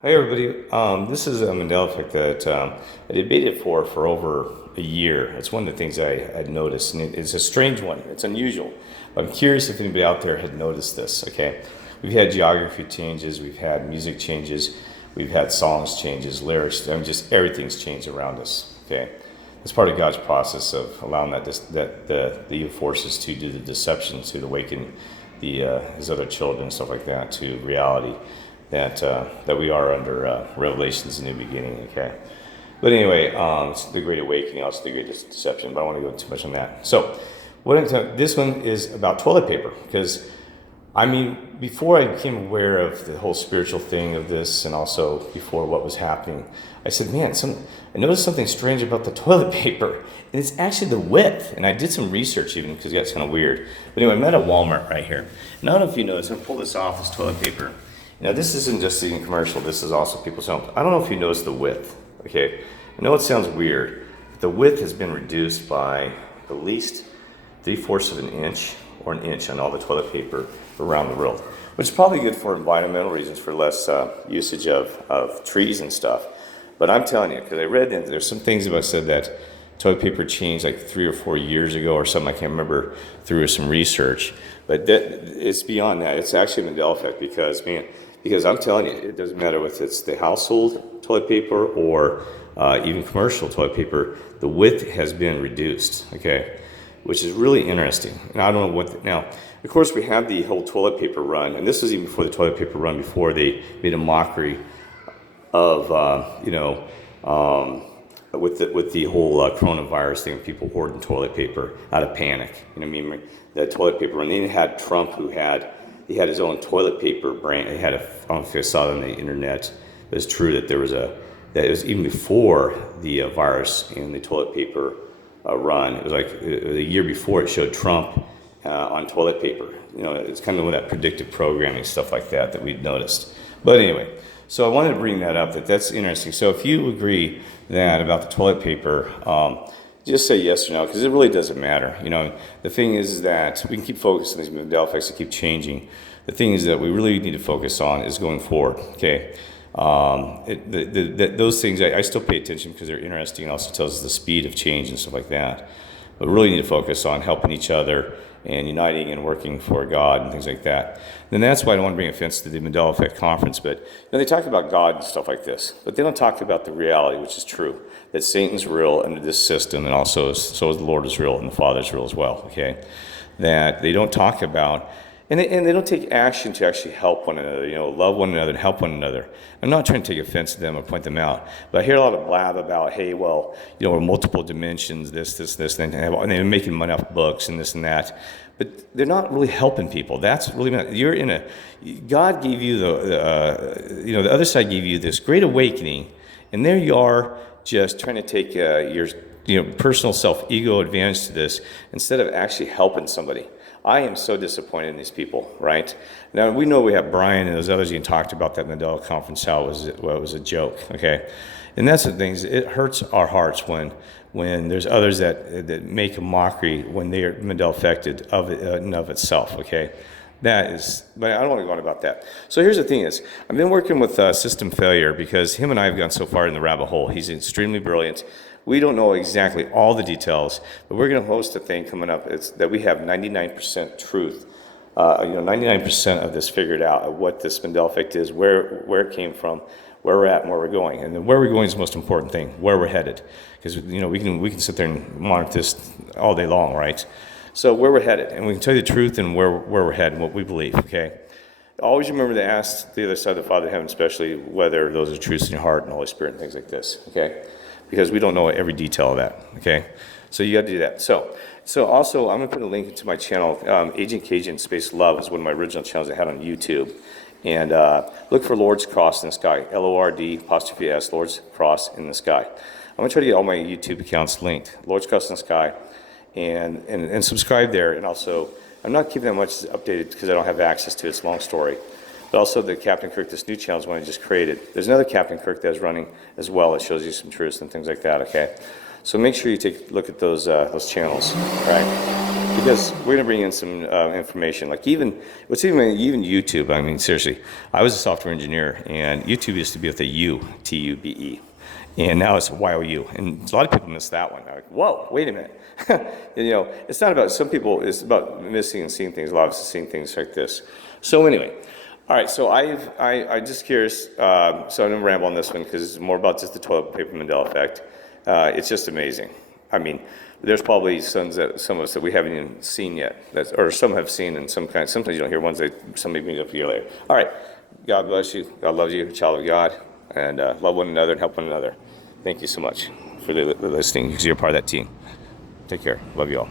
Hi everybody. This is a Mandela Effect that I debated for over a year. It's one of the things I had noticed, and it's a strange one. It's unusual. But I'm curious if anybody out there had noticed this. Okay, we've had geography changes, we've had music changes, we've had songs changes, lyrics. I mean, just everything's changed around us. Okay, it's part of God's process of allowing the evil forces to do the deception, to awaken his other children and stuff like that to reality that we are under Revelation's new beginning. Okay, but anyway, it's the Great Awakening, also the Great Deception. But I don't want to go too much on that. So, this one is about toilet paper because I mean, before I became aware of the whole spiritual thing of this, and also before what was happening, I said, man, I noticed something strange about the toilet paper, and it's actually the width. And I did some research even because it got kind of weird. But anyway, I'm at a Walmart right here. And I don't know if you noticed, I pulled this off, this toilet paper. Now, this isn't just even commercial, this is also people's homes. I don't know if you noticed the width, okay? I know it sounds weird, but the width has been reduced by at least 3/4 of an inch or an inch on all the toilet paper around the world, which is probably good for environmental reasons, for less usage of trees and stuff. But I'm telling you, because I read that there's some things about said that toilet paper changed like 3 or 4 years ago or something, I can't remember, through some research. But it's beyond that. It's actually a Mandela Effect because I'm telling you, it doesn't matter if it's the household toilet paper or even commercial toilet paper, the width has been reduced, okay? Which is really interesting. And I don't know now, of course, we have the whole toilet paper run, and this was even before the toilet paper run, before they made a mockery of, with the whole coronavirus thing, people hoarding toilet paper out of panic. You know what I mean? The toilet paper run. Then you had Trump, he had his own toilet paper brand. I don't know if you saw it on the internet, but it's true that that it was even before the virus and the toilet paper run. It was like a year before it showed Trump on toilet paper. You know, it's kind of with that predictive programming, stuff like that we'd noticed. But anyway, so I wanted to bring that up, that's interesting. So if you agree that about the toilet paper, just say yes or no, because it really doesn't matter. You know, the thing is that we can keep focusing on these Mandela effects that keep changing. The thing is that we really need to focus on is going forward. Okay, those things I still pay attention because they're interesting. And also tells us the speed of change and stuff like that. But we really need to focus on helping each other and uniting and working for God and things like that. And that's why I don't want to bring offense to the Mandela Effect conference, but they talk about God and stuff like this, but they don't talk about the reality, which is true, that Satan's real under this system, and also so is the Lord is real and the Father is real as well, okay? That they don't talk about, and they don't take action to actually help one another, love one another and help one another. I'm not trying to take offense to them or point them out, but I hear a lot of blab about, hey, well, multiple dimensions, this, and they're making money off books and this and that. But they're not really helping people. That's really, God gave you the other side gave you this great awakening, and there you are just trying to take your personal self-ego advantage to this instead of actually helping somebody. I am so disappointed in these people, right? Now, we know we have Brian and those others, you talked about that Mandela conference, how it was a joke, okay? And that's the thing, it hurts our hearts when there's others that make a mockery when they are Mandela affected of it and of itself, okay? That is, but I don't want to go on about that. So here's the thing is, I've been working with System Failure because him and I have gone so far in the rabbit hole. He's extremely brilliant. We don't know exactly all the details, but we're going to host a thing coming up. It's that we have 99% truth, 99% of this figured out, of what this Mandela effect is, where it came from, where we're at, and where we're going. And then where we're going is the most important thing, where we're headed. Because, we can sit there and monitor this all day long, right? So where we're headed, and we can tell you the truth and where we're headed and what we believe, okay? Always remember to ask the other side of the Father in heaven, especially whether those are truths in your heart and Holy Spirit and things like this, okay? Because we don't know every detail of that, okay? So you got to do that. So also, I'm going to put a link to my channel. Agent Cajun Space Love is one of my original channels I had on YouTube. And look for Lord's Cross in the Sky, LORD'(S), Lord's Cross in the Sky. I'm going to try to get all my YouTube accounts linked, Lord's Cross in the Sky, and subscribe there. And also, I'm not keeping that much updated because I don't have access to it. It's a long story. But also the Captain Kirk, this new channel is one I just created. There's another Captain Kirk that's running as well. It shows you some truths and things like that, okay? So make sure you take a look at those channels, all right? because we're going to bring in some information. Like even YouTube. I mean, seriously, I was a software engineer, and YouTube used to be with a U, Tube, and now it's YOU. And a lot of people miss that one. They're like, whoa, wait a minute. It's not about some people. It's about missing and seeing things. A lot of us seeing things like this. So anyway. All right, so I just curious, so I'm gonna ramble on this one because it's more about just the toilet paper Mandela effect. It's just amazing. I mean, there's probably some of us that we haven't even seen yet, or some have seen, and sometimes you don't hear ones that somebody brings up a year later. All right, God bless you, God loves you, child of God, and love one another and help one another. Thank you so much for the listening because you're part of that team. Take care, love you all.